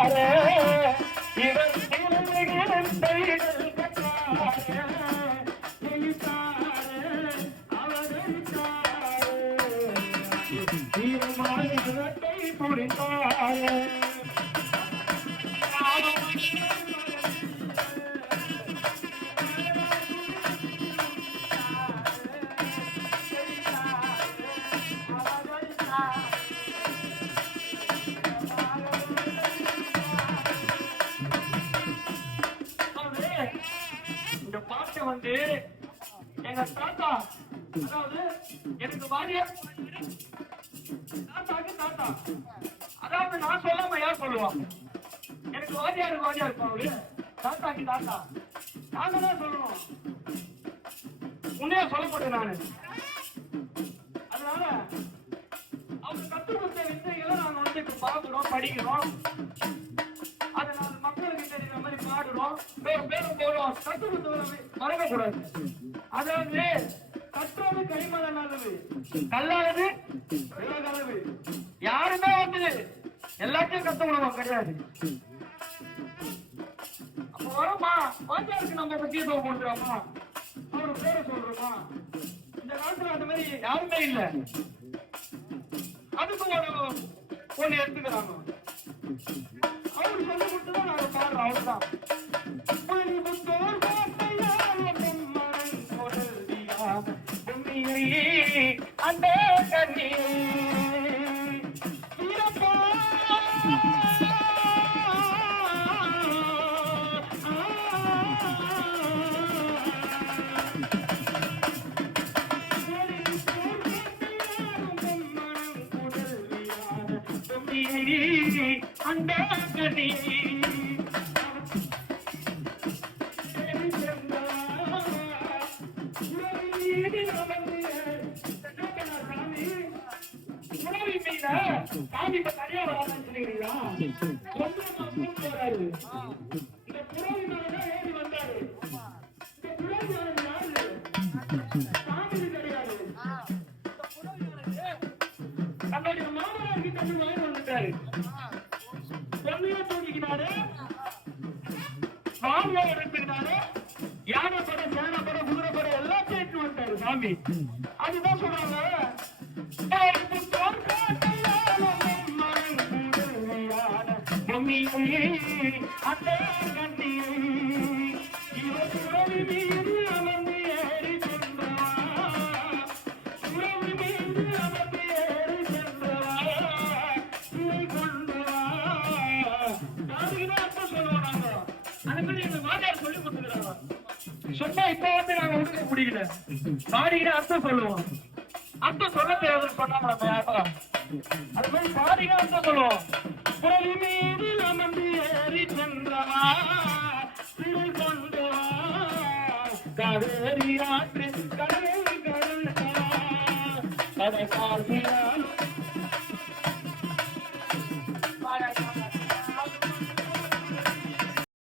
பெற்றாரே இவர் திருமகன் கைகள் பெற்றாரே அவதரித்தாரே தீரமாய் இவற்றை புரிந்தாரே இந்த பாட்டை வந்து எங்க தாத்தா, அதாவது எனக்கு வாரியார் தாத்தாக்கு தாத்தா, அதாவது நான் சொல்லாம யார் சொல்லுவான்? எனக்கு வாரியார் அவரு தாத்தாக்கு தாத்தா, நாங்க தான் சொல்லணும். உன்னையா சொல்லப்பட்டேன் நானு. அதனால அவங்க கற்றுக் கொடுத்த வித்தைகளை நாங்க வந்து இப்ப பாக்குறோம், படிக்கிறோம். அதை நாங்க மக்களுக்கு தெரியுற மாதிரி பாடுறோம், பேரும் போடுறோம். கற்றுக் கொடுத்தவரை மறக்கக்கூடாது. அதாவது கற்றது கைமல நல்லது, கல்லானது விலகலவு. யாருமே வந்து எல்லாத்தையும் கத்துக்கணும் கிடையாது. அப்ப வரோமா வாத்தியாருக்கு நம்ம முக்கியத்துவம் கொடுக்குறோமா, அவரு பேரை சொல்றோமா? இந்த காலத்துல அந்த மாதிரி யாருமே இல்லை. அதுக்கு ஒண்ணு எடுத்துக்கிறாங்க. அவரு சொல்லி கொடுத்துதான் நாங்க பாடுறோம். அவ்வளவுதான். அந்த கண்ணி அந்த கண்ணி சாமி இப்ப தனியா வரான்னு சொல்லிக்கிறீங்களா? இந்த புறவி மேலதான் ஏறி வந்தாரு. இந்த புறவி மேல யாரு? சாமி கிடையாது. தன்னுடைய மாமனாருக்கு தண்ணி வாங்கி வந்துட்டாரு. பொண்ணையும் தூக்கிக்கிட்டாரு, வாங்க எடுத்துக்கிட்டாரு, யானை பட சேனை பட குதிரை பட எல்லாத்தையும் எடுத்து வந்துட்டாரு சாமி. அதுதான் சொல்றாங்க, அந்த கண்ணி இவர் சுரவி மீது அமர்ந்து ஏறி சென்றவா, சுரவி மீது அமர்ந்து ஏறி சென்றவா, இதை கொண்டவா. அதுக்குதான் அர்த்தம் சொல்லுவோம் நாங்க. அது மாதிரி எங்க வாத்தியார் சொல்லி கொடுத்துக்கிறாங்க. சொன்னா இப்ப வந்து நாங்க ஒடுக்க முடியல, பாடிக்கிற அர்த்தம் சொல்லுவோம். அர்த்தம் சொல்ல தேவை சொன்னாங்க நம்ம யாரும். அது மாதிரி பாடிக்கிற அர்த்தம் சொல்லுவோம். புறவி மீது அமர்ந்து ஏறி சென்றவா, சிறை கொண்டவா, காவேரி ஆற்று கடல் கடல் அதை காசியா